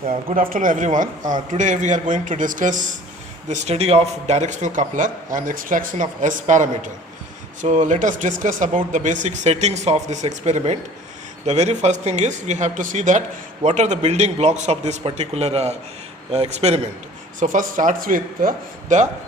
Good afternoon, everyone. Today we are going to discuss the study of directional coupler and extraction of S parameter. So let us discuss about the basic settings of this experiment. The very first thing is we have to see that what are the building blocks of this particular experiment. So first starts with the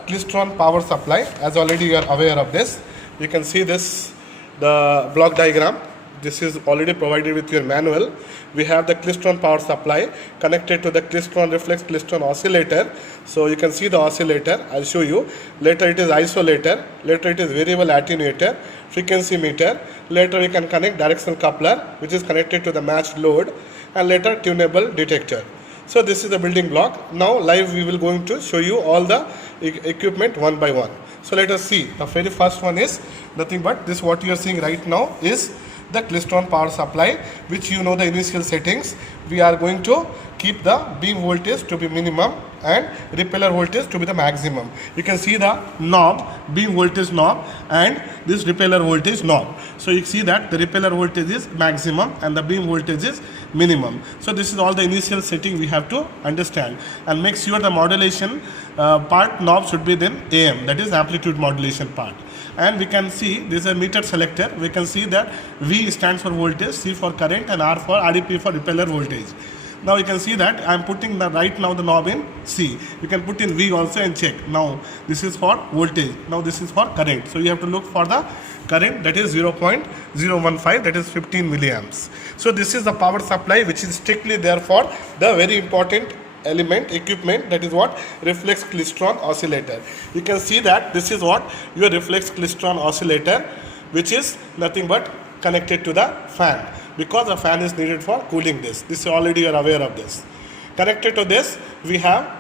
klystron power supply. As already you are aware of this, you can see this the block diagram. This is already provided with your manual. We have the klystron power supply connected to the klystron reflex klystron oscillator. So you can see the oscillator. I'll show you. Later it is isolator. Later it is variable attenuator, frequency meter. Later we can connect directional coupler, which is connected to the matched load, and later tunable detector. So this is the building block. Now live we will going to show you all the equipment one by one. So let us see. The very first one is nothing but this. What you are seeing right now is the klystron power supply, which you know the initial settings. We are going to keep the beam voltage to be minimum and repeller voltage to be the maximum. You can see the knob, beam voltage knob, and this repeller voltage knob. So you see that the repeller voltage is maximum and the beam voltage is minimum. So this is all the initial setting we have to understand, and make sure the modulation part knob should be then AM, that is amplitude modulation part. And we can see this is a meter selector. We can see that V stands for voltage, C for current, and R for RDP for repeller voltage. Now you can see that I am putting the right now the knob in C. You can put in V also and check. Now this is for voltage. Now this is for current. So you have to look for the current, that is 0.015, that is 15 milliamps. So this is the power supply which is strictly there for the very important element equipment, that is what reflex klystron oscillator. You can see that this is what your reflex klystron oscillator, which is nothing but connected to the fan, because the fan is needed for cooling this. This already you are aware of this. Connected to this we have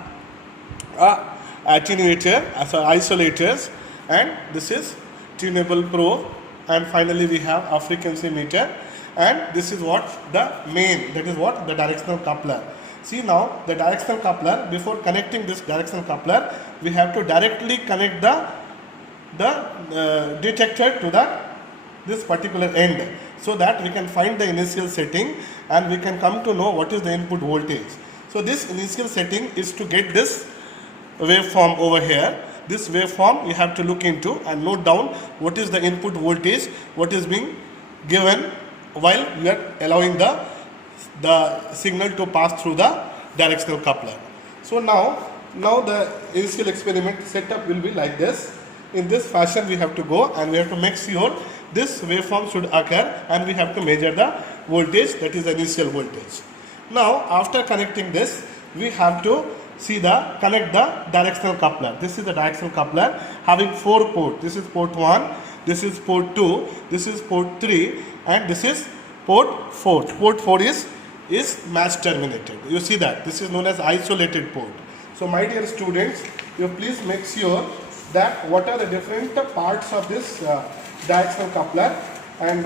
a attenuator, so isolators, and this is tunable probe, and finally we have a frequency meter, and this is what the main, that is what the directional coupler. See now the directional coupler, before connecting this directional coupler, we have to directly connect the detector to this particular end, so that we can find the initial setting and we can come to know what is the input voltage. So this initial setting is to get this waveform over here. This waveform you have to look into and note down what is the input voltage, what is being given while we are allowing the signal to pass through the directional coupler. So now the initial experiment setup will be like this. In this fashion we have to go, and we have to make sure this waveform should occur, and we have to measure the voltage, that is the initial voltage. Now after connecting this, we have to connect the directional coupler. This is the directional coupler having 4 ports. This is port 1, this is port 2, this is port 3, and this is port 4. Port 4 is match terminated. You see that this is known as isolated port. So my dear students, you please make sure that what are the different parts of this directional coupler, and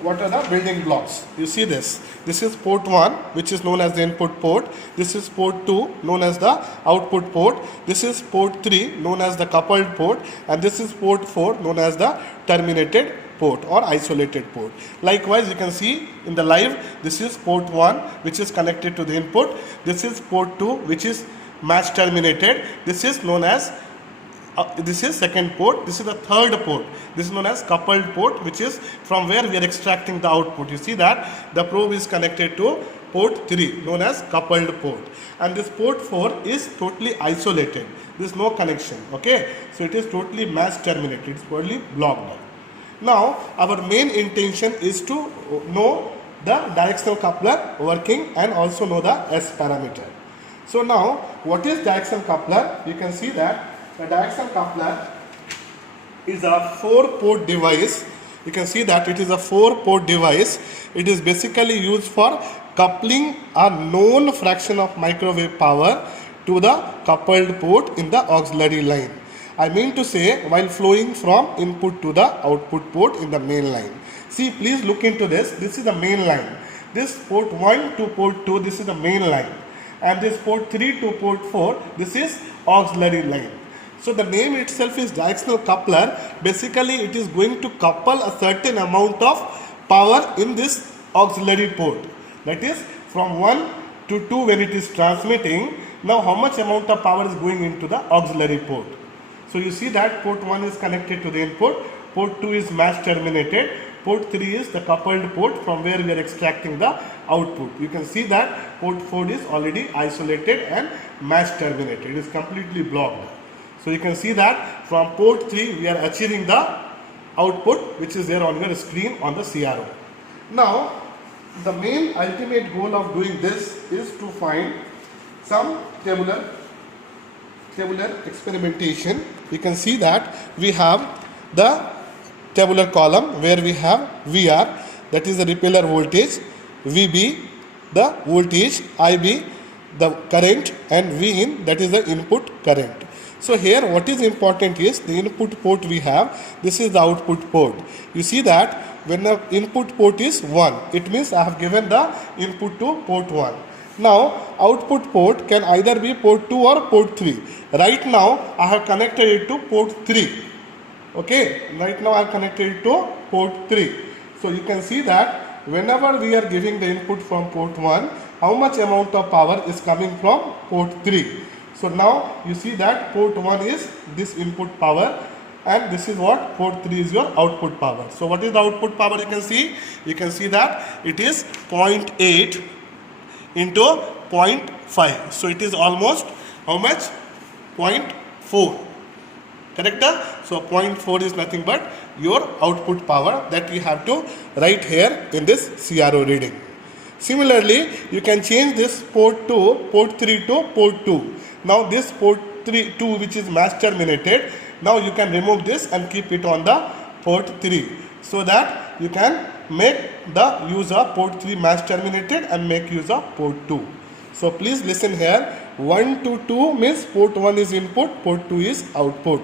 what are the building blocks. You see this is port 1, which is known as the input port. This is port 2, known as the output port. This is port 3, known as the coupled port, and this is port 4, known as the terminated port or isolated port. Likewise, you can see in the live, this is port 1, which is connected to the input. This is port 2, which is match terminated. This is known as this is second port. This is the third port. This is known as coupled port, which is from where we are extracting the output. You see that the probe is connected to port 3, known as coupled port, and this port 4 is totally isolated. There is no connection. Okay, so it is totally match terminated. It's totally blocked. Now our main intention is to know the directional coupler working and also know the S parameter. So now what is directional coupler? You can see that the directional coupler is a 4-port device. You can see that it is a 4-port device. It is basically used for coupling a known fraction of microwave power to the coupled port in the auxiliary line. I mean to say, while flowing from input to the output port in the main line. See, please look into this. This is the main line. This port 1 to port 2, this is the main line. And this port 3 to port 4, this is auxiliary line. So the name itself is directional coupler. Basically, it is going to couple a certain amount of power in this auxiliary port. That is from one to 2 when it is transmitting. Now how much amount of power is going into the auxiliary port? So you see that port 1 is connected to the input, port 2 is match terminated, port 3 is the coupled port from where we are extracting the output. You can see that port 4 is already isolated and match terminated. It is completely blocked. So you can see that from port 3 we are achieving the output which is there on your screen on the CRO. Now the main ultimate goal of doing this is to find some tabular experimentation. You can see that we have the tabular column where we have VR, that is the repeller voltage, VB the voltage, IB the current, and Vin, that is the input current. So here what is important is the input port we have, this is the output port. You see that when the input port is 1, it means I have given the input to port 1. Now output port can either be port 2 or port 3. Right now I have connected it to port 3. Okay, right now I have connected it to port 3. So you can see that whenever we are giving the input from port 1, how much amount of power is coming from port 3. So now you see that port 1 is this input power and this is what port 3 is your output power. So what is the output power you can see? You can see that it is 0.8 into 0.5. So it is almost how much? 0.4. Correct? So 0.4 is nothing but your output power that you have to write here in this CRO reading. Similarly, you can change this port 2, port 3 to port 2. Now this port 2 which is match terminated, now you can remove this and keep it on the port 3 so that you can make the use of port 3 match terminated and make use of port 2. So please listen here, 1 to 2 means port 1 is input, port 2 is output.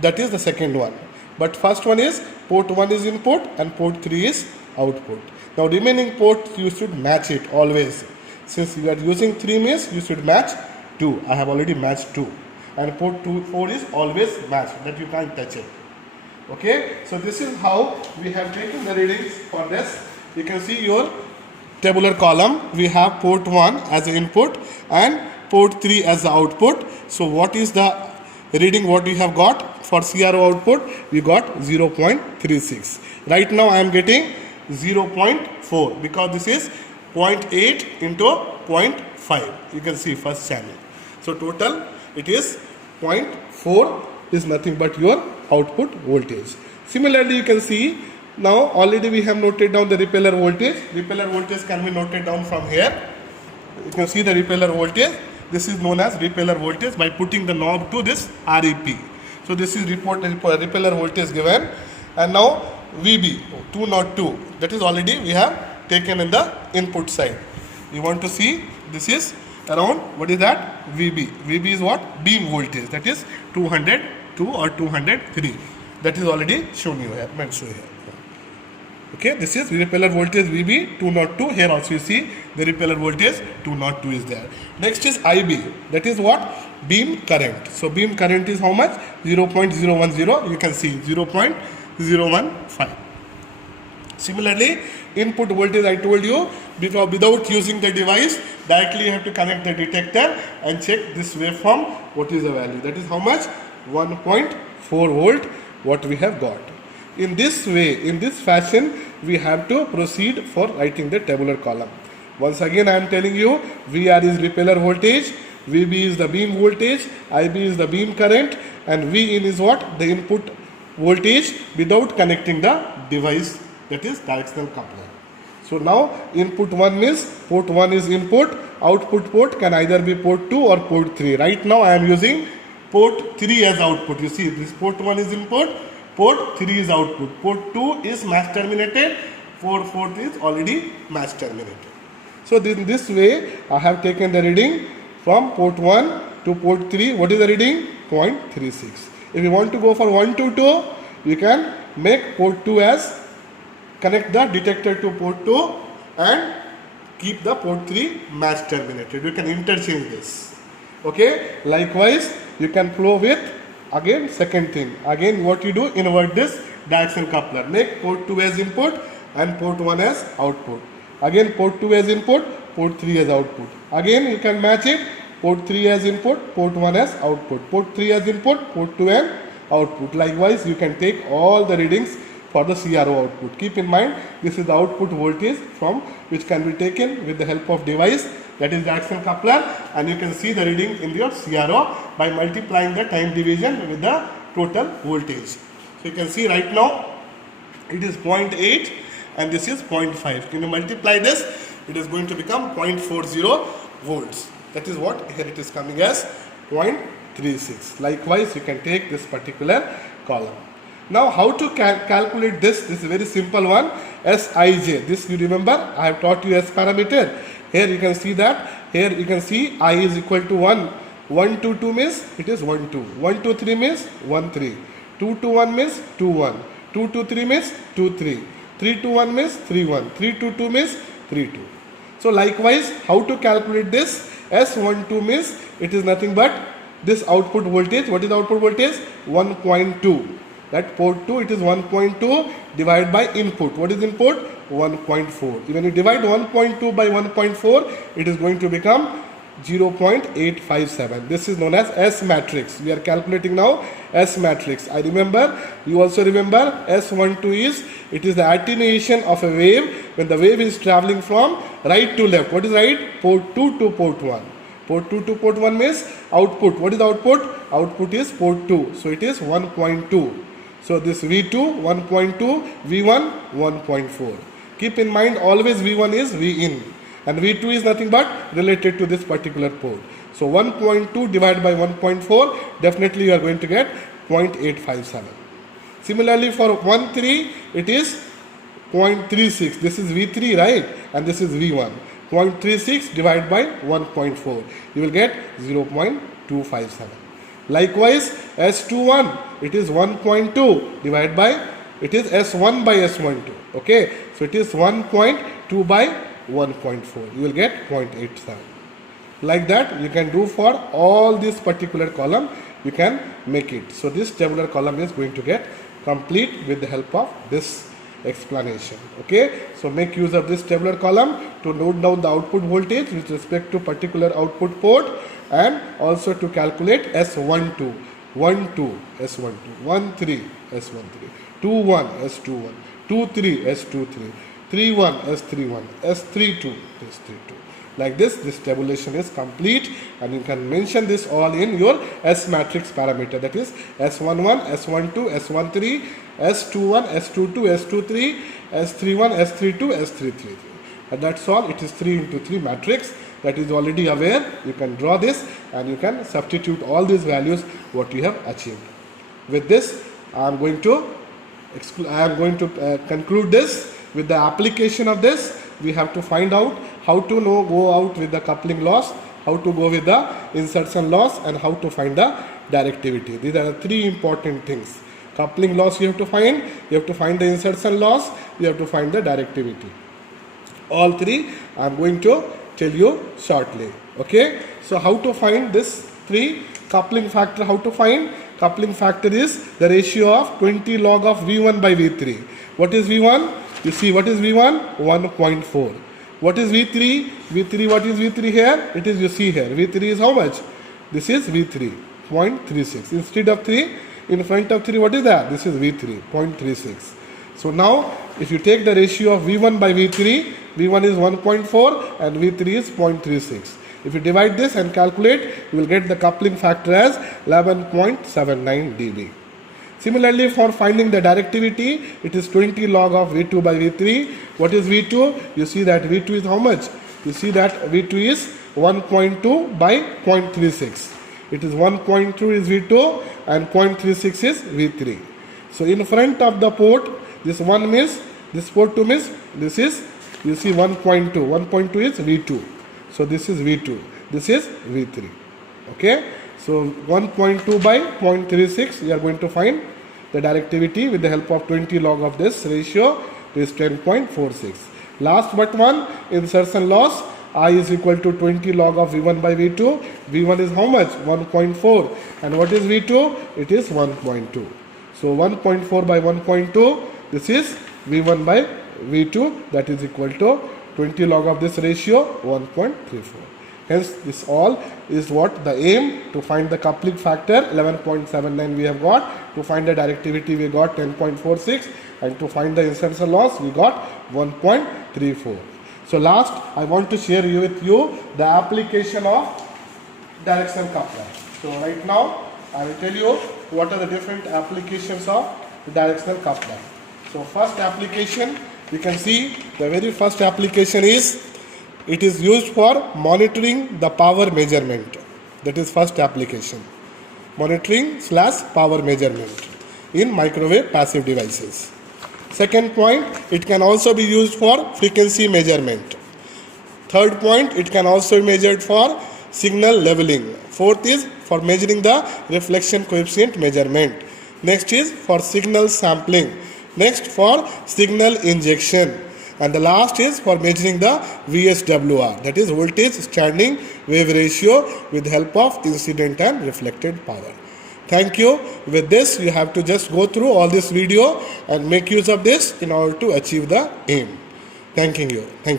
That is the second one. But first one is port 1 is input and port 3 is output. Now remaining ports you should match it always. Since you are using 3 means you should match 2. I have already matched 2. And port 4 is always matched, that you can't touch it. Okay, so this is how we have taken the readings for this. You can see your tabular column. We have port 1 as the input and port 3 as the output. So what is the reading what we have got for CRO output? We got 0.36. Right now I am getting 0.4 because this is 0.8 into 0.5. You can see first channel. So total it is 0.4 is nothing but your output voltage. Similarly, you can see now already we have noted down the repeller voltage. Repeller voltage can be noted down from here. You can see the repeller voltage. This is known as repeller voltage by putting the knob to this REP. So this is repeller voltage given. And now VB 202, that is already we have taken in the input side. You want to see this is around, what is that? VB. VB is what? Beam voltage, that is 202 or 203. That is already shown you here, mentioned here. Okay, this is repeller voltage VB 202. Here also you see the repeller voltage 202 is there. Next is IB, that is what? Beam current. So beam current is how much? 0.010. You can see 0.015. Similarly, input voltage I told you, without using the device, directly you have to connect the detector and check this waveform, what is the value. That is how much? 1.4 volt what we have got. In this way, in this fashion, we have to proceed for writing the tabular column. Once again I am telling you, VR is repeller voltage, VB is the beam voltage, IB is the beam current, and Vin is what? The input voltage without connecting the device, that is directional coupler. So now input 1 means port 1 is input, output port can either be port 2 or port 3. Right now I am using port 3 as output. You see this port 1 is input, port 3 is output, port 2 is match terminated, port 4 is already match terminated. So in this way I have taken the reading from port 1 to port 3. What is the reading? 0.36. If you want to go for 1 to 2, you can make port 2 as, connect the detector to port 2 and keep the port 3 match terminated. You can interchange this. Okay, likewise you can flow with, again second thing, again what you do, invert this directional coupler, make port 2 as input and port 1 as output. Again port 2 as input, port 3 as output. Again you can match it, port 3 as input, port 1 as output, port 3 as input, port 2 as output. Likewise you can take all the readings for the CRO output. Keep in mind, this is the output voltage from which can be taken with the help of device, that is the axial coupler, and you can see the reading in your CRO by multiplying the time division with the total voltage. So you can see right now it is 0.8 and this is 0.5. Can you multiply this? It is going to become 0.40 volts. That is what here it is coming as 0.36. Likewise you can take this particular column. Now how to calculate this? This is a very simple one. Sij, this you remember, I have taught you S parameter. Here you can see that, here you can see I is equal to 1. 1 to 2 means it is 1 2. 1 to 3 means 1 3. 2 to 1 means 2 1. 2 to 3 means 2 3. 3 to 1 means 3 1. 3 to 2 means 3 2. So likewise, how to calculate this? S12 means it is nothing but this output voltage. What is the output voltage? 1.2. That port 2, it is 1.2 divided by input. What is input? 1.4. When you divide 1.2 by 1.4, it is going to become 0.857. This is known as S matrix. We are calculating now S matrix. I remember, you also remember S12 is, it is the attenuation of a wave when the wave is traveling from right to left. What is right? Port 2 to port 1. Port 2 to port 1 means output. What is the output? Output is port 2. So it is 1.2. So this V2 1.2, V1 1.4. Keep in mind always V1 is V in and V2 is nothing but related to this particular port. So 1.2 divided by 1.4, definitely you are going to get 0.857. Similarly for 1.3 it is 0.36. This is V3, right? And this is V1. 0.36 divided by 1.4. You will get 0.257. Likewise, S21, it is 1.2 divided by, it is S1 by S12. Okay, so it is 1.2 by 1.4. You will get 0.87. Like that, you can do for all this particular column, you can make it. So this tabular column is going to get complete with the help of this explanation. Okay, so make use of this tabular column to note down the output voltage with respect to particular output port, and also to calculate S12, 1 2 S12, 1 3 S13, 2 1 S21, 2 3 S23, 3 1 S31, S32 S32. Like this tabulation is complete, and you can mention this all in your S matrix parameter, that is S11, S12, S13, S21, S22, S23, S31, S32, S333. And that's all. It is 3 into 3 matrix. That is already aware. You can draw this and you can substitute all these values what you have achieved. With this, I am going to conclude this with the application of this. We have to find out how to go out with the coupling loss, how to go with the insertion loss, and how to find the directivity. These are the 3 important things. Coupling loss you have to find the insertion loss, you have to find the directivity. All 3 I am going to tell you shortly. Okay, so how to find this 3? Coupling factor, how to find? Coupling factor is the ratio of 20 log of V1 by V3. What is V1? You see, what is V1? 1.4. What is V3? V3, what is V3 here? It is, you see here, V3 is how much? This is V3, 0.36. Instead of 3, in front of 3, what is that? This is V3, 0.36. So now, if you take the ratio of V1 by V3, V1 is 1.4 and V3 is 0.36. If you divide this and calculate, you will get the coupling factor as 11.79 dB. Similarly, for finding the directivity, it is 20 log of V2 by V3. What is V2? You see that V2 is how much? You see that V2 is 1.2 by 0.36. It is 1.2 is V2 and 0.36 is V3. So in front of the port, this one means, this port 2 means, this is, you see 1.2. 1.2 is V2. So this is V2. This is V3. Okay. So 1.2 by 0.36, we are going to find the directivity with the help of 20 log of this ratio. Is 10.46. Last but one, insertion loss. I is equal to 20 log of V1 by V2. V1 is how much? 1.4. And what is V2? It is 1.2. So 1.4 by 1.2. This is V1 by V2. That is equal to 20 log of this ratio 1.34. Hence this all is what the aim, to find the coupling factor 11.79 we have got, to find the directivity we got 10.46, and to find the insertion loss we got 1.34. So last I want to share with you the application of directional coupler. So right now I will tell you what are the different applications of directional coupler. So first application, you can see the very first application is, it is used for monitoring the power measurement. That is first application. Monitoring / power measurement in microwave passive devices. Second point, it can also be used for frequency measurement. Third point, it can also be measured for signal leveling. Fourth is for measuring the reflection coefficient measurement. Next is for signal sampling. Next for signal injection. And the last is for measuring the VSWR, that is voltage standing wave ratio, with help of incident and reflected power. Thank you. With this, you have to just go through all this video and make use of this in order to achieve the aim. Thanking you. Thank you.